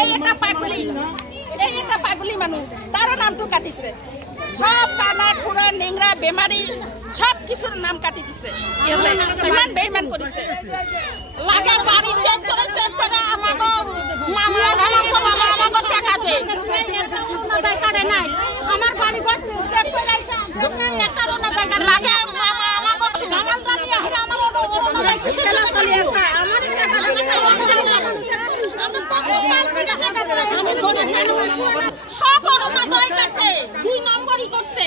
এই একটা পাগলি মানুষ তার নামটো কাটিছে সব কানা খুড়া নেংরা বেমারি সব কিছুর নাম কাটি দিছে ইমান বেইমান করিছে লাগে বাড়ি চেক করে আমাগো মামা আমাগো টাকা দে দরকার নাই আমার বাড়ি ঘর চেক করে আইসা একটা রোনা টাকা লাগে মামা আমাগো গালাল দানি আহে আমার ওরনা কিছু না চলি আছে আমার টাকা আমি কত কাল থেকে টাকা আমি কোন সব ওরনা দই করছে 2 নম্বরই করছে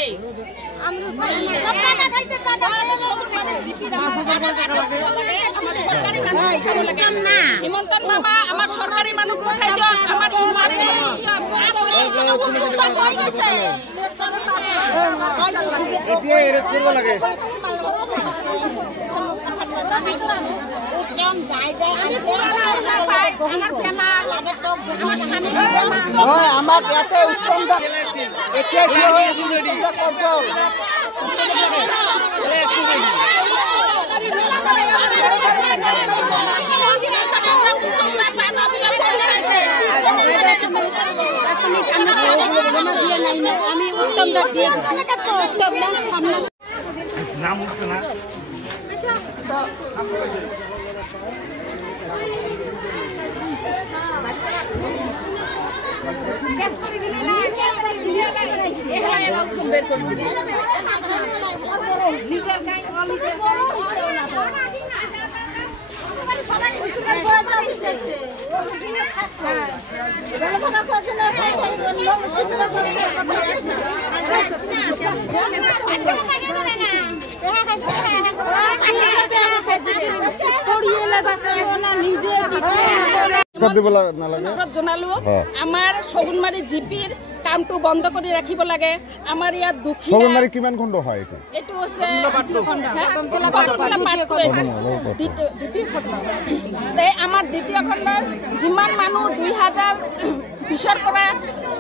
আমরা টাকা খাইছে টাকা হিমন্তন বাবা আমার সরকারি মানুষ কোথায় দিও আমার আমাক ইয়াতে উত্তম এতিয়া কি হৈ আমি উত্তম দাগ দিয়ে নাম উঠছে না আমার শগুনমারি জিপির কামটো বন্ধ করে রাখিব লাগে আমার ইয়াত দুখী শগুনমারি কিমান খণ্ড হয় এটো আছে আমার দ্বিতীয় খণ্ডৰ যিমান মানুহ 2020 পৰা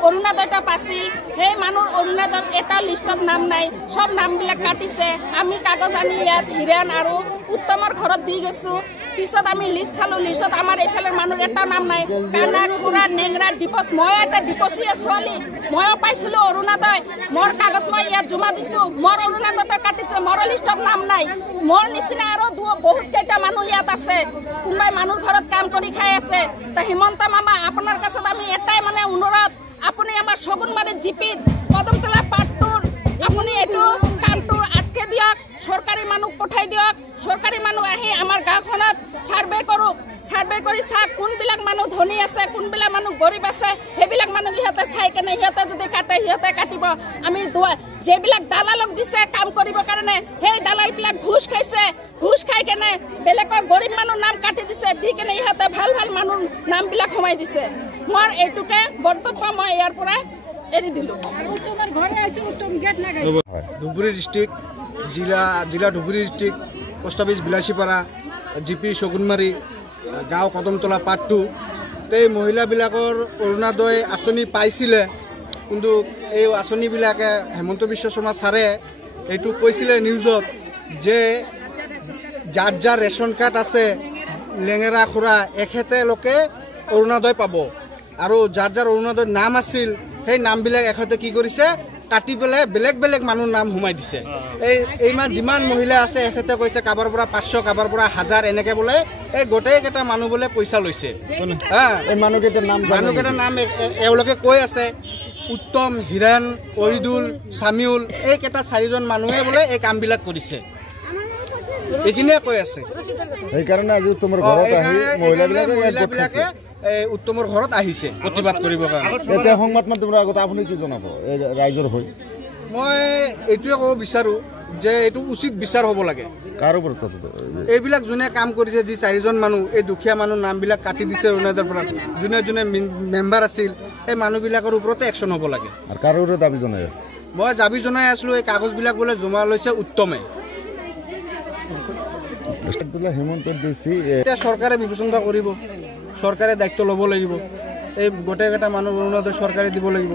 অৰুণোদয়টা পাইছিল সেই মানুহ অৰুণোদয়ৰ এটা লিষ্টত নাম নাই সব নামবিলাক কাটিছে আমি কাগজ আনি ইয়াত হিৰেন আৰু উত্তমৰ ঘৰত দি গৈছো পিছত আমি লিষ্ট চালো লিষ্টত আমাৰ এইফালে মানুহ এটা নাম নাই কানা খুৰা নেংৰা ডিপোজ মই এটা ডিপোজিয়ে ছোৱালী ময়ো পাইছিলো অৰুণোদয় মোৰ কাগজ মই ইয়াত জমা দিছো মোৰ অৰুণোদয়টা কাটিছে মোৰ লিষ্টত নাম নাই মোৰ নিচিনা আৰু বহুত কেইটা মানুহ ইয়াত আছে কোনোবাই মানুহ ঘৰত কাম কৰি খাই আছে তা হিমন্ত মামা আপোনাৰ কাছত আমি এটাই মানে অনুৰোধ আপুনি আমাৰ শগুনমাৰি জিপিত কদমতলা পাট্টুৰ আপুনি এইটো কামটো আটকে দিয়ক সৰকাৰি মানুষ পঠাই দিয়ক সৰকাৰি মানুষ আহি আমাৰ গাঁওখনত সাৰ্ভে কৰি চাক কোনবিলাক মানুহ ধনী আছে কোনবিলাক মানুহ গরিব আছে সেইবিলাক মানুহ ইহঁতে চাই কেনে ইহঁতে যদি কাটে ইহঁতে কাটিব আমি যেবিলাক দালালক দিছে কাম কৰিবৰ কাৰণে সেই দালালবিলাক ঘুষ খাইছে ঘুষ খাই কেনে বেলেগৰ গরিব মানুহ নাম কাটি দিছে দি কেনে ইহঁতে ভাল ভাল মানুহ নামবিলাক সোমাই দিছে মই এইটোকে বৰ্তমান মই ইয়াৰ পৰা এৰি দিলো তোমাৰ ঘৰে আইছো উত্তম গেট না ধুবুৰী ডিস্ট্ৰিক্ট জিলা Dhubri district post office Bilasipara GP Shagunmari গাঁও কদমতলা পাট্টু এই মহিলাবিলাকৰ অৰুণোদয় আঁচনি পাইছিলে কিন্তু এই আঁচনিবিলাকে হেমন্ত বিশ্ব শৰ্মা ছাৰে এইটো কৈছিলে নিউজত যে যাৰ যাৰ ৰেশন কাৰ্ড আছে লেঙেৰা খুৰা এখেতে লোকে অৰুণোদয় পাব আৰু যাৰ যাৰ অৰুণোদয় নাম আছিল সেই নামবিলাক এখেতে কি কৰিছে কাটি পেলাই বেলেগ বেলেগ মানুহ নাম সোমাই দিছে এইমান যিমান মহিলা আছে এখেতে কৈছে কাবাৰ পৰা 500 কাবাৰ পৰা 1000 এনেকে বোলে এই গোটেইকেইটা মানুহ বোলে পইচা লৈছে এই মানুহকেইটাৰ নাম এওঁলোকে কৈ আছে উত্তম হিৰেন অহিদুল সামিউল এইকেইটা 4জন মানুহে বোলে এই কামবিলাক কৰিছে এইখিনিয়ে কৈ আছে সেইকাৰণে আজি তোমাৰ ঘৰত আহি মহিলাবিলাকে উত্তমৰ ঘৰত আহিছে প্ৰতিবাদ কৰিবৰ কাৰণে এতিয়া সংবাদ মাধ্যমৰ আগত আপুনি কি জনাব ৰাইজৰ হৈ মই এইটোৱে ক'ব বিচাৰো যে এইটো উচিত বিচাৰ হ'ব লাগে কাৰ ওপৰত এইবিলাক যোনে কাম কৰিছে যি 4জন মানুহ এই দুখীয়া মানুহ নামবিলাক কাটি দিছে অৰুণোদয়ৰ পৰা যোনে যোনে মেম্বাৰ আছিল এই মানুহবিলাকৰ ওপৰতে একশ্যন হ'ব লাগে আৰু কাৰ ওপৰত দাবী জনাই আছে মই দাবী জনাই আছিলোঁ এই কাগজবিলাক বোলে জমা লৈছে উত্তমে হিমন্ত দিছি এতিয়া চৰকাৰে বিবেচনা কৰিব সৰকাৰেৰ দায়িত্ব লব লাগিব এই গোটেইকেইটা মানুহ অৰুণোদয় সরকারে দিব লাগিব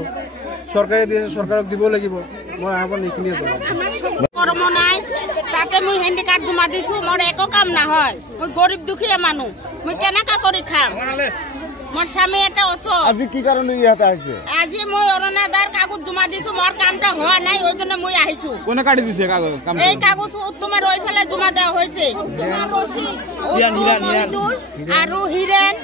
সরকারে দিয়েছে সরকারক দিব লাগিব মই আহ্বান এইখিনিয়ে জনাম কর্ম নাই তাতে মই হেণ্ডিকাৰ্ড জমা দিছোঁ মোৰ একো কাম নহয় মই গৰীব দুখীয়া মানুহ মই কেনেকা কৰি খাম মোৰ স্বামী এটা অচল আজি কি কাৰণে ইয়াতে আহিছে আজি মই অৰুণোদয়ৰ কাগজ জমা দিছোঁ মোৰ কামটা হোৱা নাই ওই জন্য মই আহিছোঁ কোনে কাটি দিছে কাগজ এই কাগজ তোমাৰ ওইফালে জমা দেওয়া হয়েছে আৰু হিৰেন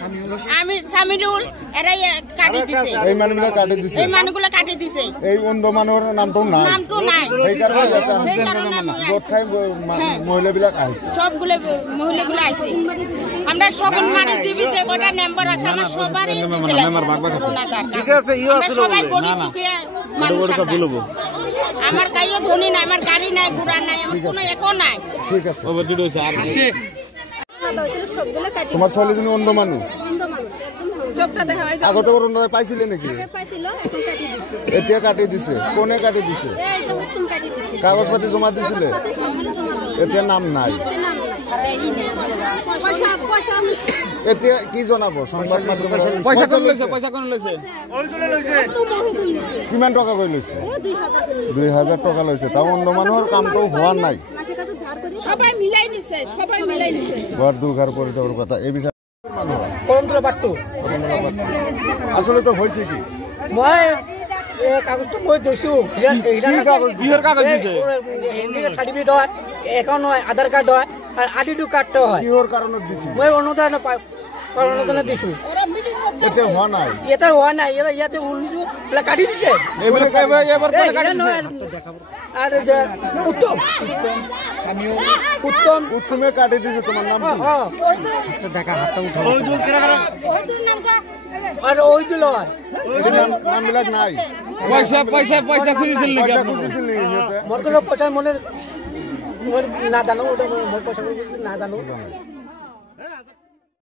আমি সামিরুল এরাই কাটি দিছে এই মানুহবিলাক কাটি দিছে এই মানুহগুলো কাটি দিছে এই অন্ধ মানুহৰ নামটো নাই সেইকাৰণে গোটাই মহিলাবিলাক আহিছে সবগুলো মহিলাগুলো আইছে আমরা শগুনমারি দিবি যে কটা নাম্বার আছে আমরা সবারই নাম্বার ভাগ ভাগ আছে ঠিক আছে ইও আছে সবাই গরিব দুঃখীয়া মানুষ বলবো আমার কাইও ধনী নাই আমার গাড়ি নাই ঘোড়া নাই আমার কোনো একো নাই ঠিক আছে ওভার ডিড হইছে আর আসে তোমার ছোৱালীজনী অন্ধ মানুহ চোখটা দেখা হয় আগতে অৰুণোদয় পাইছিলে নেকি পাইছিল এখন কাটি দিছে এতিয়া কাটি দিছে কোনে কাটি দিছে এই যে উত্তম কাটি দিছে কাগজ পাতি জমা দিছিলে পাতি সবগুলো জমা দিছে এতিয়া নাম নাই নাম পয়সা পয়সা এতিয়া কি জনাব সংবাদ মাধ্যমে পয়সা কোন লৈছে পয়সা কোন লৈছে তো মহিদুল দিছে কিমান টকা কৈ লৈছে ও 2000 করে 2000 টকা লৈছে তাও অন্ধ মানুহৰ কামটো হোৱা নাই মাসের কাছে ধার করে সবাই মিলাই দিছে সবাই মিলাই দিছে ঘর দুঘর পরে যাওয়ার কথা এই বিষয়ে কলমতলা পাট্টু আসলে তো হয়েছে কি মই কাগজটো মই দিছোঁ কিহৰ কাগজ দিছে হেণ্ডিকেপ চাৰ্টিফিকেট হয় এখন হয় আধাৰ কাৰ্ড হয় আৰু আদিটো কাৰ্ডটো হয় কিহৰ কাৰণত দিছে মই অনুদানে দিছোঁ এতিয়া হোৱা নাই ইয়াতে হোৱা নাই ইয়াতে উলিছো বোলে কাটি দিছে এবাৰ এবাৰ কোনে কাটি দিছে আৰু যে উত্তম উত্তম উত্তমে কাটি দিছে তোমাৰ নাম কি আৰু ওইদুল হয় নামবিলাক নাই পয়সা পয়সা পয়সা খুজিছিল নাকি পয়সা আপনি খুজিছিল নেকি সিহঁতে মোৰ কোনো পইচা মনে মই নাজানো মই পইচা নাজানো